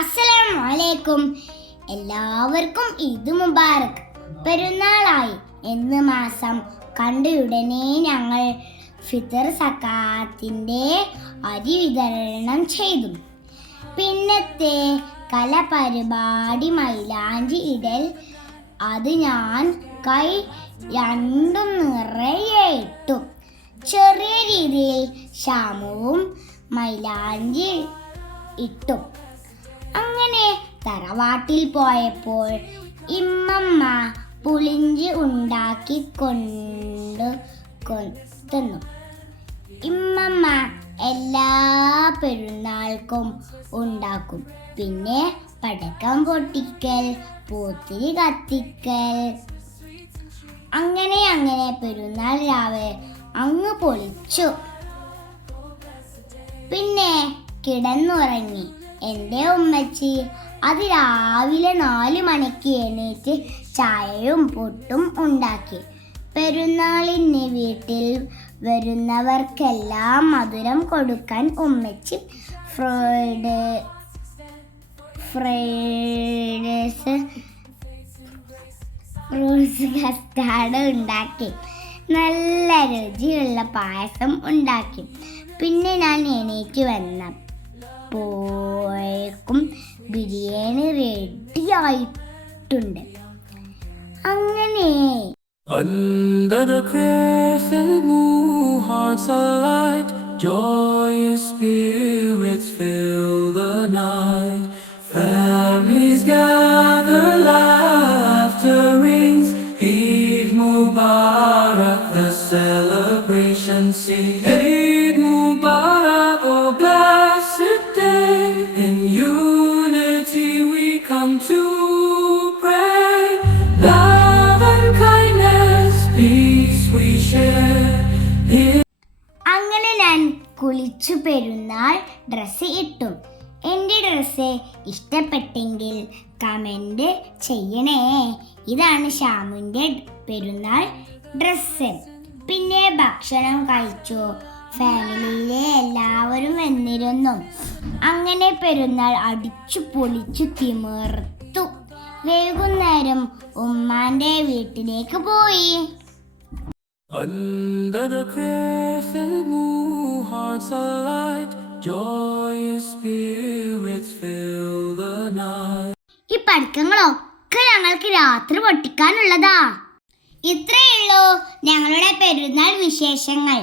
അസ്സലാമു അലൈക്കും. എല്ലാവർക്കും ഈദ് മുബാറക്. പെരുന്നാളായി എന്ന് മാസം കണ്ടയുടനെ ഞങ്ങൾ ഫിത്തർ സക്കാത്തിൻ്റെ അരി വിതരണം ചെയ്തു. പിന്നത്തെ കലാപരിപാടി മൈലാഞ്ചി ഇടൽ. അത് ഞാൻ കൈ രണ്ടും നിറയെ ഇട്ടു. ചെറിയ രീതിയിൽ ഷാമുവും മൈലാഞ്ചി ഇട്ടു. അങ്ങനെ തറവാട്ടിൽ പോയപ്പോൾ ഇമ്മമ്മ പുളിഞ്ചി ഉണ്ടാക്കി തന്നു. ഇമ്മമ്മ എല്ലാ പെരുന്നാൾക്കും ഉണ്ടാക്കും. പിന്നെ പടക്കം പൊട്ടിക്കൽ, പൂത്തിരി കത്തിക്കൽ, അങ്ങനെ പെരുന്നാൾ രാവിലെ അങ്ങ് പൊളിച്ചു. പിന്നെ കിടന്നുറങ്ങി. എൻ്റെ ഉമ്മച്ചി അത് രാവിലെ 4 മണിക്ക് എണീറ്റ് ചായയും പുട്ടും ഉണ്ടാക്കി. പെരുന്നാളിന് വീട്ടിൽ വരുന്നവർക്കെല്ലാം മധുരം കൊടുക്കാൻ ഉമ്മച്ചി ഫ്രൂട്ട്സ് കസ്റ്റാർഡ് ഉണ്ടാക്കി. നല്ല രുചിയുള്ള പായസം ഉണ്ടാക്കി. പിന്നെ ഞാൻ എണീറ്റ് വന്നപ്പോഴേക്കും ബിരിയാണി റെഡി ആയിട്ടുണ്ട്. അങ്ങനെ Under the crescent moon, hearts alight, joyous spirits fill the night. Families gather, laughter rings. Eid Mubarak, the celebration sings. Eid Mubarak, oh blessed day. In unity we come to pray. Love and kindness, peace we share. അങ്ങനെ ഞാൻ കുളിച്ചു പെരുന്നാൾ dress ഇട്ടു. എൻ്റെ dress ഇഷ്ടപ്പെട്ടെങ്കിൽ comment ചെയ്യണേ. ഇതാണ് ഷാമുവിൻ്റെ പെരുന്നാൾ ഡ്രസ്സ്. പിന്നെ ഭക്ഷണം കഴിച്ചു. ഫാമിലിയിലെ എല്ലാവരും വന്നിരുന്നു. അങ്ങനെ പെരുന്നാൾ അടിച്ചു പൊളിച്ചു തിമിർത്തു. വൈകുന്നേരം ഉമ്മാൻ്റെ വീട്ടിലേക്ക് പോയി. Under the crescent moon, hearts alight, joyous spirits fill the night. ഈ പടക്കങ്ങളൊക്കെ ഞങ്ങൾക്ക് രാത്രി പൊട്ടിക്കാനുള്ളതാ. ഇത്രയേ ഉള്ളൂ ഞങ്ങളുടെ പെരുന്നാൾ വിശേഷങ്ങൾ.